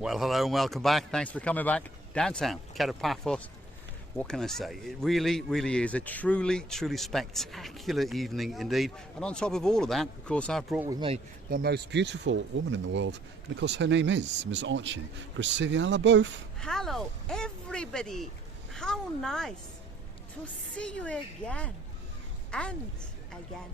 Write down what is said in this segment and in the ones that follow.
Well, hello and welcome back. Thanks for coming back. Downtown, Kato Paphos. What can I say? It really is a truly spectacular evening indeed. And on top of all of that, of course, I've brought with me the most beautiful woman in the world. And of course, her name is Miss Archin. Krasiviala Bof. Hello, everybody. How nice to see you again and again.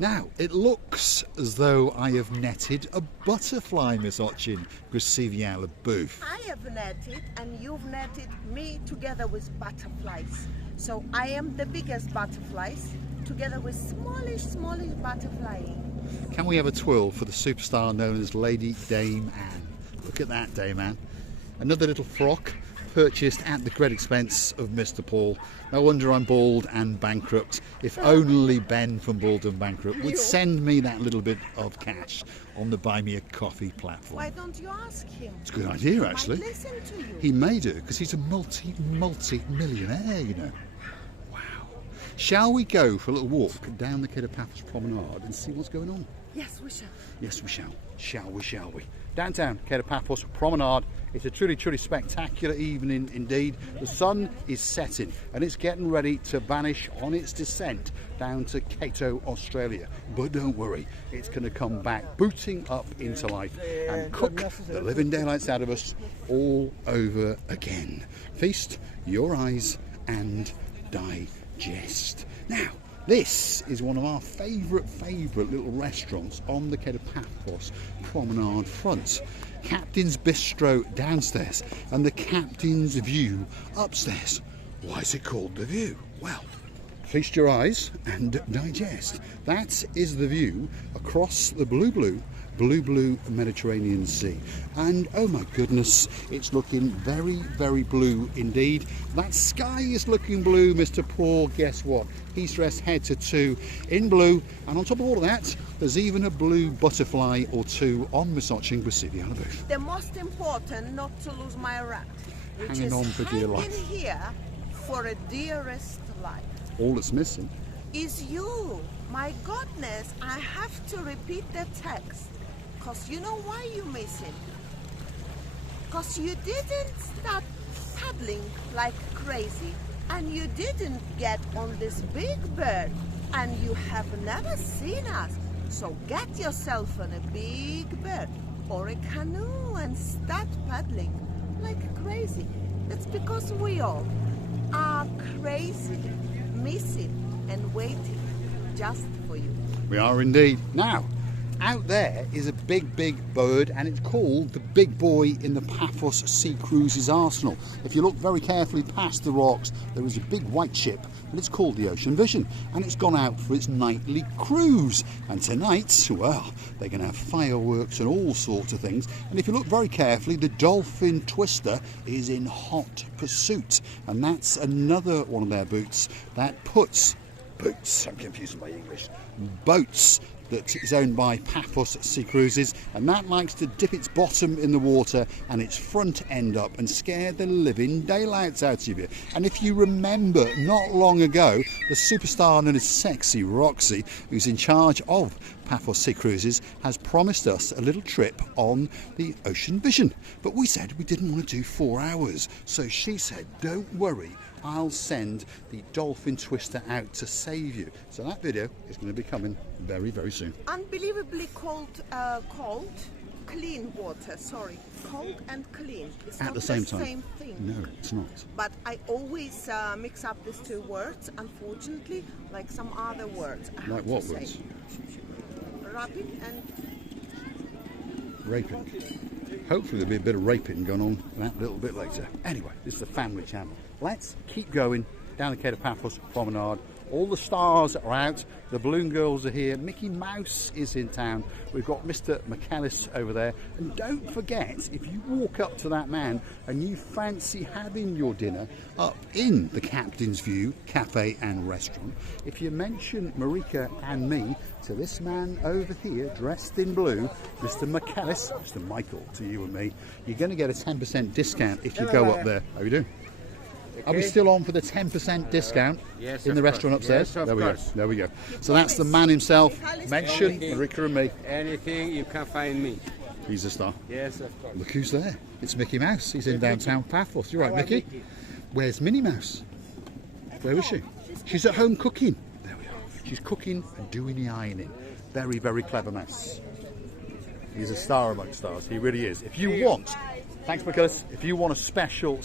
Now, it looks as though I have netted a butterfly, Miss Archin. Krasiviala Bof. I have netted and you've netted me together with butterflies. So I am the biggest butterflies together with smallish butterfly. Can we have a twirl for the superstar known as Lady Dame Anne? Look at that, Dame Anne. Another little frock purchased at the great expense of Mr. Paul. No wonder I'm bald and bankrupt. If only Ben from Bald and Bankrupt would send me that little bit of cash on the Buy Me a Coffee platform. Why don't you ask him? It's a good idea, actually. He might listen to you. He may do, because he's a multi-millionaire, you know. Wow. Shall we go for a little walk down the Kato Paphos Promenade and see what's going on? Yes, we shall. Yes, we shall. Shall we? Downtown Kato Paphos Promenade. It's a truly spectacular evening indeed. The sun is setting and it's getting ready to vanish on its descent down to Kato, Australia. But don't worry, it's going to come back booting up into life and cook the living daylights out of us all over again. Feast your eyes and digest. Now, this is one of our favourite little restaurants on the Kato Paphos Promenade front. Captain's Bistro downstairs and the Captain's View upstairs. Why is it called The View? Well, feast your eyes and digest. That is the view across the blue Mediterranean Sea. And oh my goodness, it's looking very blue indeed. That sky is looking blue, Mr. Paul. Guess what? He's dressed head to toe in blue, and on top of all of that, there's even a blue butterfly or two on Miss Archin Krasiviala Bof. The most important, not to lose my rat, which Hanging is on for dear hanging life. here for a dearest life. All that's missing Is you. My goodness, I have to repeat the text. Because you know why you miss it? Because you didn't start paddling like crazy and you didn't get on this big bird and you have never seen us. So get yourself on a big bird or a canoe and start paddling like crazy. That's because we all are crazy, missing and waiting just for you. we are indeed. Now, out there is a big bird, and it's called the big boy in the Paphos Sea Cruises arsenal. If you look very carefully past the rocks, there is a big white ship, and it's called the Ocean Vision, and it's gone out for its nightly cruise. And tonight, well, they're going to have fireworks and all sorts of things. And if you look very carefully, the Dolphin Twister is in hot pursuit, and that's another one of their boats that puts I'm confusing my English. Boats that is owned by Paphos Sea Cruises, and that likes to dip its bottom in the water and its front end up and scare the living daylights out of you. And if you remember, not long ago, the superstar known as Sexy Roxy, who's in charge of Paphos Sea Cruises, has promised us a little trip on the Ocean Vision. But we said we didn't want to do 4 hours, so she said, don't worry, I'll send the Dolphin Twister out to save you. So that video is going to be coming very soon. Unbelievably cold, clean water, sorry. Cold and clean. It's At not the same time. Same thing. No, it's not. But I always mix up these two words, unfortunately, like some other words. I have Like what to words? say. Rapid and Raping. Hopefully there'll be a bit of raping going on that little bit later. Anyway, this is the family channel. Let's keep going down the Kato Paphos Promenade. All the stars are out, the balloon girls are here, Mickey Mouse is in town, we've got Mr. McAllis over there, and don't forget, if you walk up to that man and you fancy having your dinner up in the Captain's View Cafe and Restaurant, if you mention Marika and me to this man over here dressed in blue, Mr. McAllis, Mr. Michael to you and me, you're going to get a 10% discount if you go up there. How are you doing? Okay. Are we still on for the 10% discount yes, in the restaurant upstairs? Yes, there we go. There we go. So that's the man himself. Mention Marika and me. Anything you can find me. He's a star. Yes, of course. Look who's there. It's Mickey Mouse. He's in downtown Paphos. You're right, Mickey. Where's Minnie Mouse? Where is she? She's at home cooking. There we are. She's cooking and doing the ironing. Very, very clever mouse. He's a star amongst stars. He really is. If you want, thanks, Nicholas. If you want a special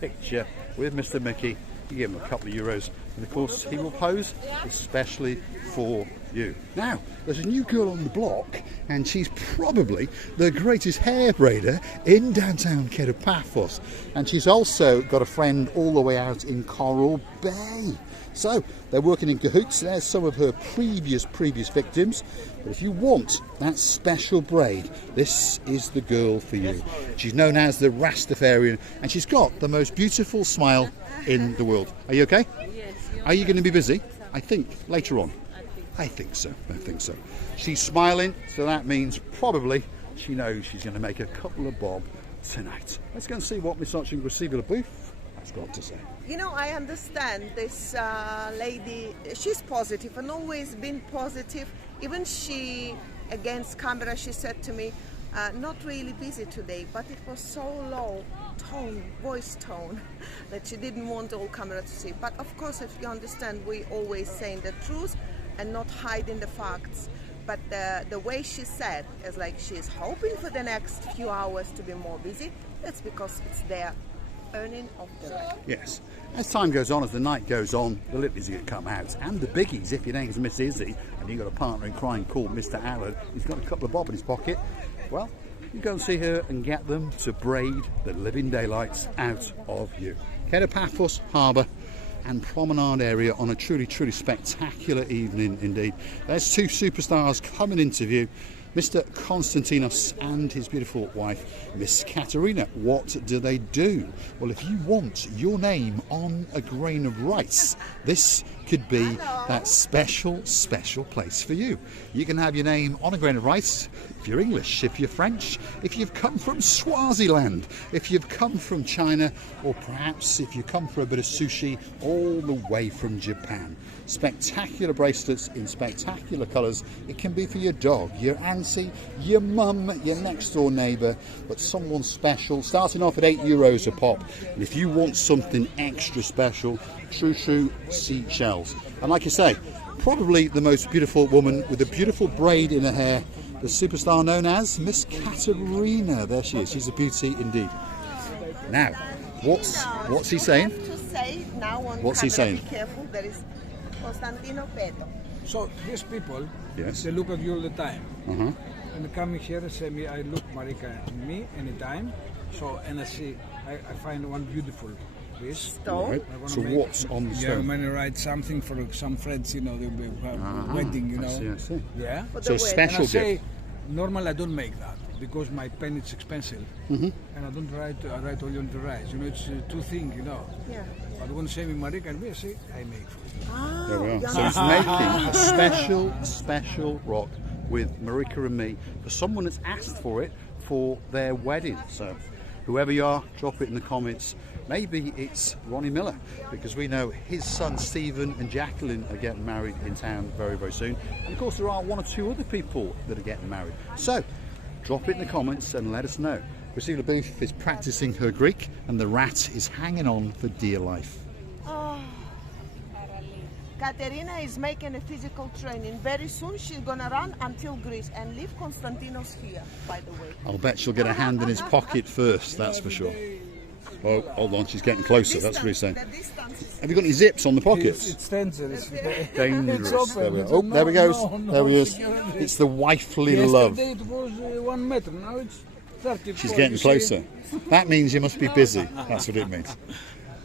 picture with Mr. Mickey, you give him a couple of euros. And of course, he will pose especially for you. Now, there's a new girl on the block, and she's probably the greatest hair braider in downtown Kato Paphos. And she's also got a friend all the way out in Coral Bay. So they're working in cahoots. There's some of her previous victims. But if you want that special braid, this is the girl for you. She's known as the Rastafarian, and she's got the most beautiful smile in the world. Are you okay? Yes. Are you going to be busy? I think later on. I think so. She's smiling, so that means probably she knows she's going to make a couple of bob tonight. Let's go and see what Miss Archie Booth has got to say. You know, I understand this lady. She's positive and always been positive. Even she, against camera, she said to me, not really busy today, but it was so low voice tone, that she didn't want all camera to see. But of course, if you understand, we always saying the truth and not hiding the facts. But the way she said is like she's hoping for the next few hours to be more busy. That's because it's their earning of the right. Yes. As time goes on, as the night goes on, the little Izzy come out. And the biggies, if your name's Miss Izzy and you've got a partner in crime called Mr. Allen, he's got a couple of bob in his pocket, well, you go and see her and get them to braid the living daylights out of you. Kato Paphos Harbour and Promenade area on a truly spectacular evening indeed. There's two superstars coming into view. Mr. Constantinos and his beautiful wife, Miss Katarina. What do they do? Well, if you want your name on a grain of rice, this could be that special place for you. You can have your name on a grain of rice if you're English, if you're French, if you've come from Swaziland, if you've come from China, or perhaps if you come for a bit of sushi all the way from Japan. Spectacular bracelets in spectacular colours. It can be for your dog, your auntie, your mum, your next door neighbour, but someone special, starting off at €8 a pop. And if you want something extra special, true seashells. And like I say, probably the most beautiful woman with a beautiful braid in her hair, the superstar known as Miss Katarina. There she is. She's a beauty indeed. Now, what's he saying? What's he saying? Be careful. There is Constantino Peto. So these people, Yes. they look at you all the time. Uh-huh. And they come here and say me, I look Marika and me anytime. So, and I see, I find one beautiful piece. Right. So what's on the Yeah, stone? I'm going to write something for some friends, you know, they'll be wedding, you know. I see. Yeah. So the special And I say, gift. normally I don't make that because my pen is expensive, and I don't write. I write only on the rice. You know, it's two things. You know. Yeah. But when say me Marika and me, I say I make for you. There we are. you So he's making a special rock with Marika and me for someone that's asked for it for their wedding. So whoever you are, drop it in the comments. Maybe it's Ronnie Miller, because we know his son Stephen and Jacqueline are getting married in town very, very soon. And of course there are one or two other people that are getting married. So drop it in the comments and let us know. Priscilla Booth is practicing her Greek and the rat is hanging on for dear life. Katerina is making a physical training. Very soon she's gonna run until Greece and leave Constantinos here, by the way. I'll bet she'll get a hand in his pocket first, that's for sure. Oh, hold on, she's getting closer, that's what he's saying. The distance is... Have you got any zips on the pockets? It's dangerous. Dangerous. It's There we open. are. Oh, there he goes. No, There he is. security. It's the wifely love. Yesterday it was 1 meter. Now it's 30. She's getting closer. That means you must be busy. That's what it means.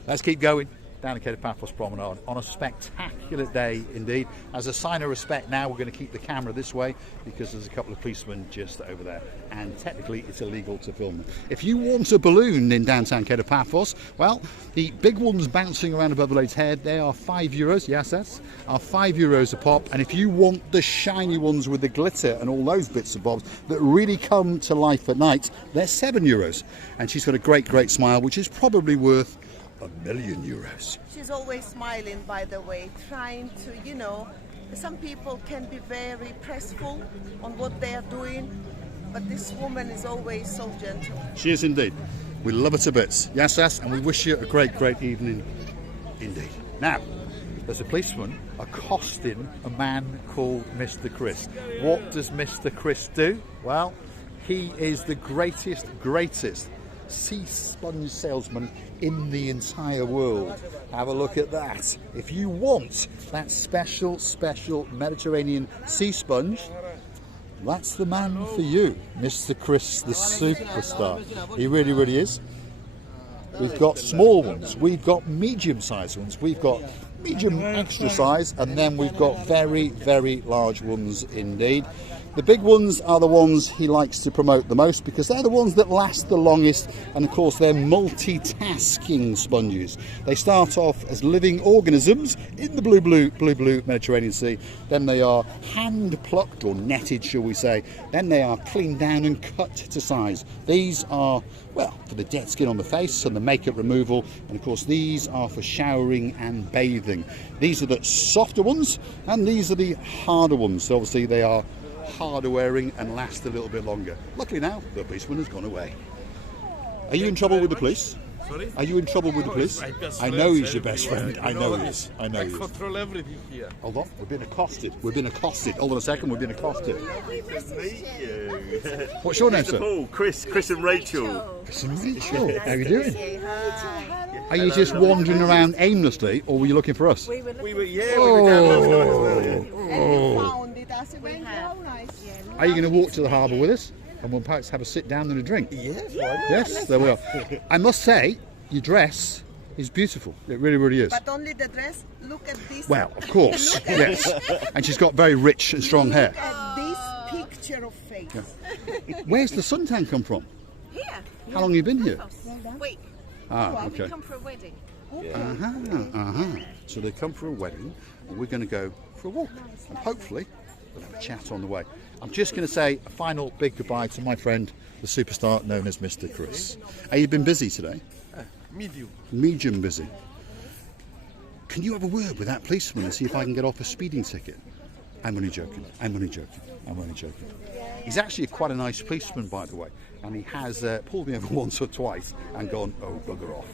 Let's keep going down the Kato Paphos Promenade on a spectacular day indeed. As a sign of respect now, we're going to keep the camera this way because there's a couple of policemen just over there and technically it's illegal to film them. If you want a balloon in downtown Kato Paphos, well, the big ones bouncing around above the lady's head, they are €5. Yes, that's are €5 a pop. And if you want the shiny ones with the glitter and all those bits and bobs that really come to life at night, they're €7. And she's got a great smile, which is probably worth €1 million. She's always smiling, by the way, trying to, you know, some people can be very pressful on what they are doing, but this woman is always so gentle. She is indeed. We love her to bits. Yes, yes, and we wish you a great, great evening indeed. Now, there's a policeman accosting a man called Mr. Chris. What does Mr. Chris do? Well, he is the greatest sea sponge salesman in the entire world. Have a look at that. If you want that special Mediterranean sea sponge, that's the man for you, Mr. Chris, the superstar. He really, really is. We've got small ones, we've got medium-sized ones, we've got medium extra size, and then we've got very, very large ones indeed. The big ones are the ones he likes to promote the most because they're the ones that last the longest, and of course they're multitasking sponges. They start off as living organisms in the blue Mediterranean Sea, then they are hand plucked or netted, shall we say, then they are cleaned down and cut to size. These are, well, for the dead skin on the face and the makeup removal, and of course these are for showering and bathing. These are the softer ones and these are the harder ones, so obviously they are harder wearing and last a little bit longer. Luckily now, the policeman has gone away. Are you in trouble with the police? Sorry? Are you in trouble with the police? I know he's your best friend. I know he is. I know he is. I control everything here. Hold on, we've been accosted. We've been accosted. Hold on a second, we've been accosted. What's your name, sir? Paul, Chris and Rachael. Chris and Rachael. How are you doing? Are you just wandering around aimlessly, or were you looking for us? We were down Are you going to walk to the harbour with us? And we'll perhaps have a sit down and a drink? Yes, there we are. I must say, your dress is beautiful. It really, really is. But only the dress. Look at this. Well, of course, yes. And she's got very rich and strong hair. Look at this picture of face. Yeah. Where's the suntan come from? Here. How long have you been here? Week. Ah, okay. We come for a wedding. So they come for a wedding, and we're going to go for a walk. And hopefully, we'll have a chat on the way. I'm just going to say a final big goodbye to my friend, the superstar known as Mr. Chris. Have you been busy today? Medium. Medium busy. Can you have a word with that policeman and see if I can get off a speeding ticket? I'm only joking. I'm only joking. I'm only joking. He's actually quite a nice policeman, by the way, and he has pulled me over once or twice and gone, oh, bugger off.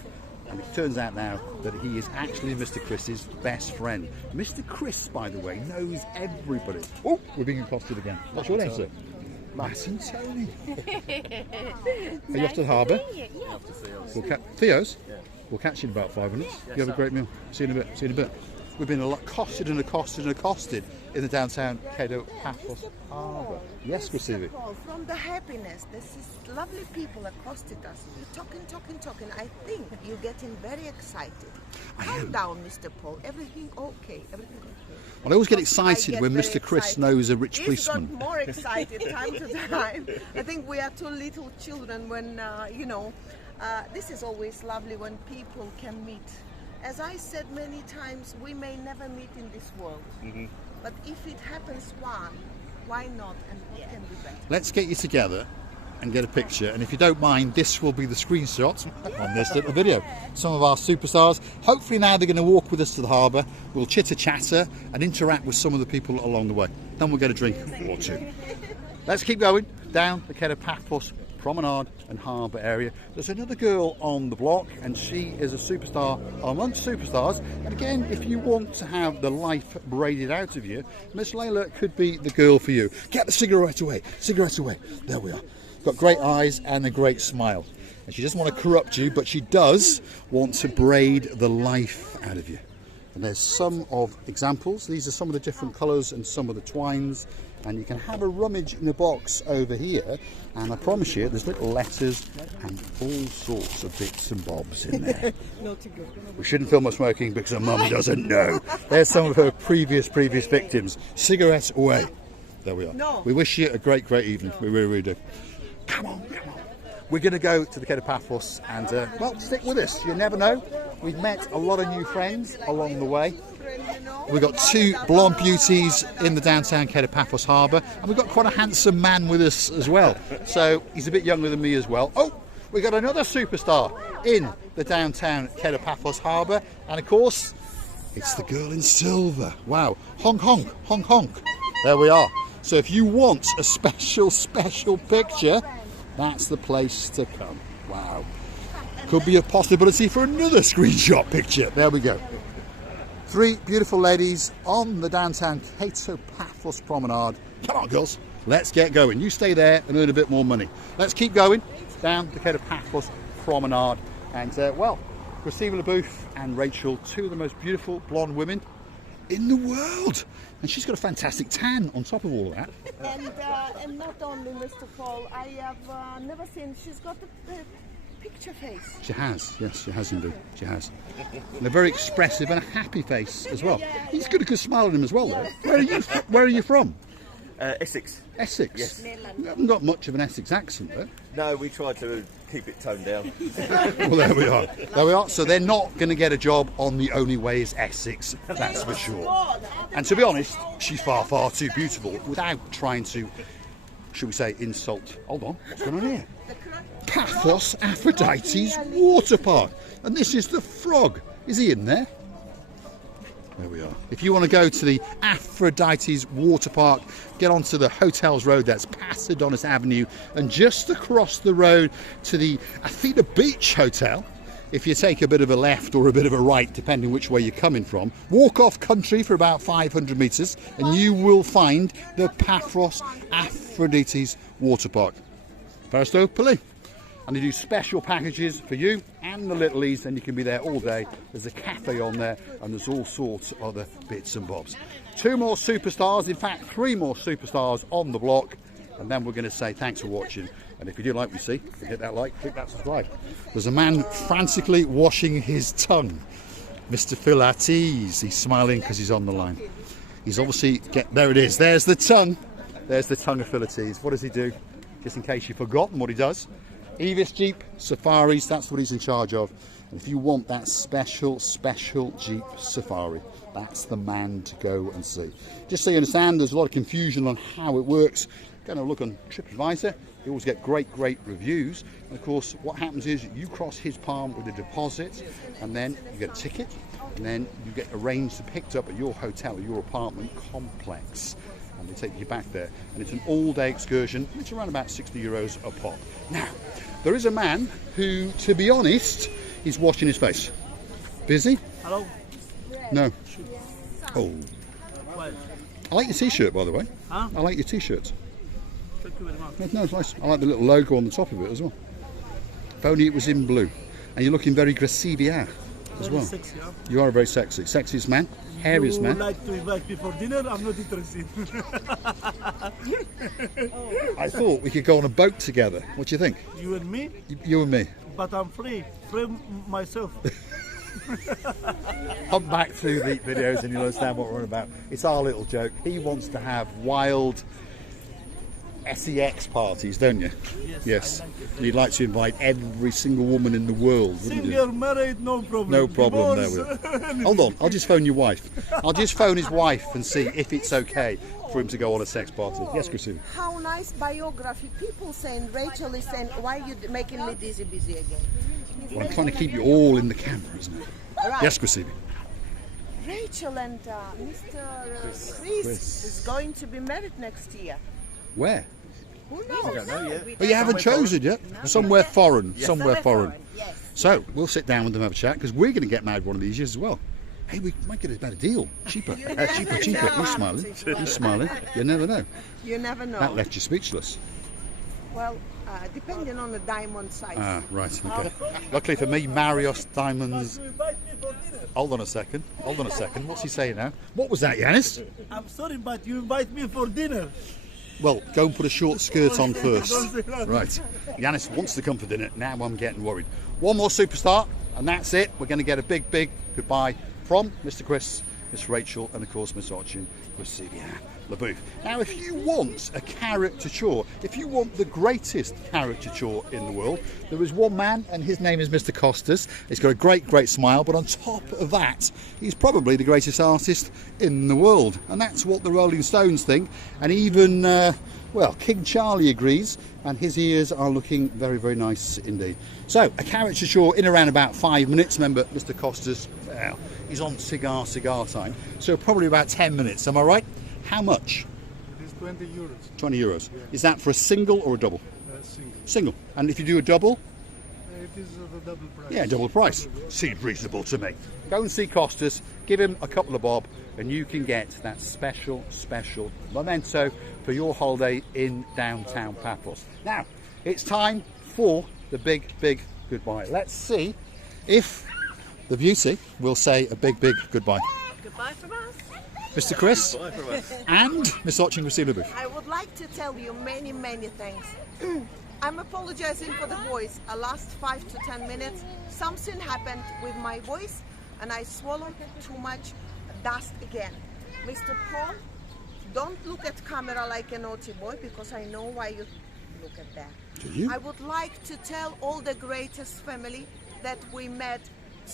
And it turns out now that he is actually Mr. Chris's best friend. Mr. Chris, by the way, knows everybody. Oh, we're being accosted again. What's your name, sir? Matt and Tony. Are you off to the harbour? Theo's? We'll catch you in about 5 minutes. You have a great meal. See you in a bit. See you in a bit. We've been accosted and accosted and accosted in the downtown Kato Paphos Harbour. Yes, Chrissy. From the happiness, this is lovely people accosted us. You're talking. I think you're getting very excited. Calm down, Mr. Paul. Everything okay? Everything okay? Well, I always get excited when Mr. Chris knows a rich policeman. He's got more excited time to time. I think we are two little children when, this is always lovely when people can meet. As I said many times, we may never meet in this world. But if it happens one, why not? And what can be better? Let's get you together and get a picture. And if you don't mind, this will be the screenshot on this little video. Some of our superstars. Hopefully now they're going to walk with us to the harbour. We'll chitter-chatter and interact with some of the people along the way. Then we'll get a drink or two. Let's keep going down the Kato Paphos Promenade and harbour area. There's another girl on the block, and she is a superstar amongst superstars. And again, if you want to have the life braided out of you, Miss Layla could be the girl for you. Get the cigarette away. Cigarette away. There we are. Got great eyes and a great smile. And she doesn't want to corrupt you, but she does want to braid the life out of you. And there's some of examples. These are some of the different colours and some of the twines. And you can have a rummage in the box over here, and I promise you there's little letters and all sorts of bits and bobs in there. We shouldn't film her smoking because her mum doesn't know. There's some of her previous victims. Cigarettes away. There we are. No. We wish you a great evening. We really, really do. Come on. We're going to go to the Kato Paphos and, well, stick with us. You never know. We've met a lot of new friends along the way. We've got two blonde beauties in the downtown Kato Paphos Harbour, and we've got quite a handsome man with us as well. So he's a bit younger than me as well. Oh, we've got another superstar in the downtown Kato Paphos Harbour, and of course, it's the girl in silver. Wow, honk honk, honk honk. There we are. So if you want a special picture, that's the place to come. Wow. Could be a possibility for another screenshot picture. There we go. 3 beautiful ladies on the downtown Kato Paphos Promenade. Come on, girls. Let's get going. You stay there and earn a bit more money. Let's keep going down the Kato Paphos Promenade. And, well, Christina LaBeouf and Rachael, 2 of the most beautiful blonde women in the world. And she's got a fantastic tan on top of all of that. And not only, Mr. Paul, I have never seen, she's got the picture face. She has, yes, she has indeed. She has. And a very expressive and a happy face as well. He's got a good smile on him as well, though. Where are you from? Essex. Essex? Yes. You haven't got much of an Essex accent, though. No, we try to keep it toned down. Well, there we are. There we are. So they're not going to get a job on The Only Way is Essex, that's for sure. And to be honest, she's far, far too beautiful without trying to, should we say, insult. Hold on, what's going on here? Paphos Aphrodite's water park. And this is the frog. Is he in there? There we are. If you want to go to the Aphrodite's water park, get onto the Hotels Road, that's past Adonis Avenue, and just across the road to the Athena Beach Hotel. If you take a bit of a left or a bit of a right, depending which way you're coming from, walk off country for about 500 metres and you will find the Paphos Aphrodite's water park. Ferrastopoli. And they do special packages for you and the littlies, and you can be there all day. There's a cafe on there and there's all sorts of other bits and bobs. 2 more superstars, in fact 3 more superstars on the block, and then we're going to say thanks for watching. And if you do like what you see, hit that like, click that subscribe. There's a man frantically washing his tongue. Mr. Philates, he's smiling because he's on the line. He's obviously, there it is, there's the tongue. There's the tongue of Philates. What does he do? Just in case you've forgotten what he does. Evis Jeep Safaris, that's what he's in charge of. And if you want that special Jeep Safari, that's the man to go and see. Just so you understand, there's a lot of confusion on how it works. Go and have a look on TripAdvisor. You always get great reviews. And of course, what happens is you cross his palm with a deposit, and then you get a ticket, and then you get arranged and picked up at your hotel or your apartment complex. And they take you back there, and it's an all-day excursion. It's around about €60 a pop. Now, there is a man who, to be honest, is washing his face. Busy? Hello? No. Oh. What? I like your t-shirt, by the way. Huh? I like your t-shirt. Thank you very much. No, it's nice. I like the little logo on the top of it as well. If only it was in blue. And you're looking very graceful as well. Sexy, huh? You are very sexy. Sexiest man, hairiest You man. like to invite me for dinner? I'm not interested. I thought we could go on a boat together. What do you think? You and me? You and me. But I'm free. Free myself. Come back through the videos and you'll understand what we're on about. It's our little joke. He wants to have wild sex parties, don't you? Yes. I like it. And you'd like to invite every single woman in the world, wouldn't you? Single, married, no problem. No problem there Divorce, with it. Hold on, I'll just phone your wife. I'll just phone his wife and see if it's okay for him to go on a sex party. Yes, Christine? How nice biography. People saying, Rachael is saying, why are you making me busy again? Well, I'm trying to keep you all in the camera, isn't it? Right. Yes, Christine? Rachel and Mr. Chris is going to be married next year. Where? Who knows? I don't know yet. Well, you haven't chosen yet. Somewhere foreign. Somewhere foreign. Yes. So, we'll sit down with them and have a chat, because we're going to get married one of these years as well. Hey, we might get a better deal. Cheaper. Cheaper. He's smiling. He's smiling. You never know. You never know. That left you speechless. Well, depending on the diamond size. Ah, right. Okay. Luckily for me, Marios Diamonds. You invite me for dinner. Hold on a second. What's he saying now? What was that, Yanis? I'm sorry, but you invite me for dinner. Well, go and put a short skirt on first. Don't say that. Right. Yanis wants to come for dinner. Now I'm getting worried. One more superstar, and that's it. We're going to get a big goodbye from Mr. Chris, Miss Rachael, and of course Miss Archie with Celia LaBeouf. Now, if you want a caricature, if you want the greatest caricature in the world, there is one man, and his name is Mr. Costas. He's got a great smile, but on top of that, he's probably the greatest artist in the world. And that's what the Rolling Stones think. And even, well, King Charlie agrees, and his ears are looking very nice indeed. So, a caricature in around about 5 minutes. Remember, Mr. Costas, well, he's on cigar time. So probably about 10 minutes, am I right? How much? This 20 euros. 20 euros. Is that for a single or a double? Single. Single. And if you do a double? It is the double price. Yeah, double price. Seemed reasonable to me. Go and see Costas, give him a couple of bob, and you can get that special, special memento for your holiday in downtown Paphos. Now, it's time for the big, big goodbye. Let's see if the beauty will say a big, big goodbye. Goodbye from us. Mr. Chris and Miss Ochin Christina Booth. I would like to tell you many, many thanks. I'm apologizing for the voice. The last 5 to 10 minutes, something happened with my voice and I swallowed too much dust again. Mr. Paul, don't look at camera like a naughty boy because I know why you look at that. Do you? I would like to tell all the greatest family that we met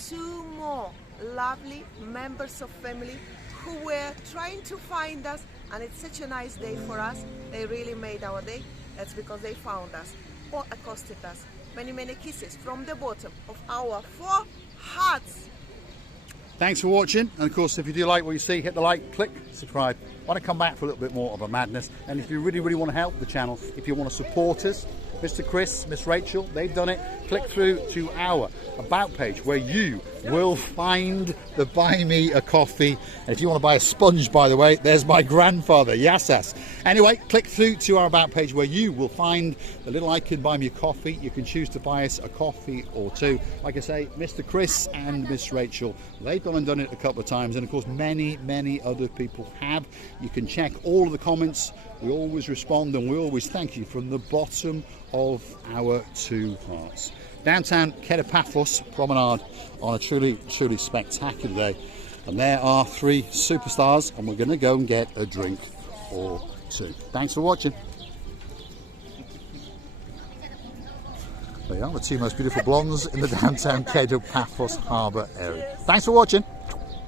2 more lovely members of family who were trying to find us, and it's such a nice day for us. They really made our day. That's because they found us or accosted us. Many, many kisses from the bottom of our 4 hearts. Thanks for watching, and of course if you do like what you see, hit the like, click subscribe. Want to come back for a little bit more of a madness, and if you really, really want to help the channel, if you want to support us, Mr. Chris, Miss Rachel, they've done it. Click through to our about page where you will find the buy me a coffee. And if you want to buy a sponge, by the way, there's my grandfather, Yassas. Anyway, click through to our about page where you will find the little icon, buy me a coffee. You can choose to buy us a coffee or 2. Like I say, Mr. Chris and Miss Rachel, they've gone and done it a couple of times, and of course many, many other people have. You can check all of the comments. We always respond, and we always thank you from the bottom of our 2 hearts. Downtown Kato Paphos Promenade on a truly, truly spectacular day. And there are 3 superstars, and we're going to go and get a drink or 2. Thanks for watching. They are the 2 most beautiful blondes in the downtown Kato Paphos harbour area. Thanks for watching.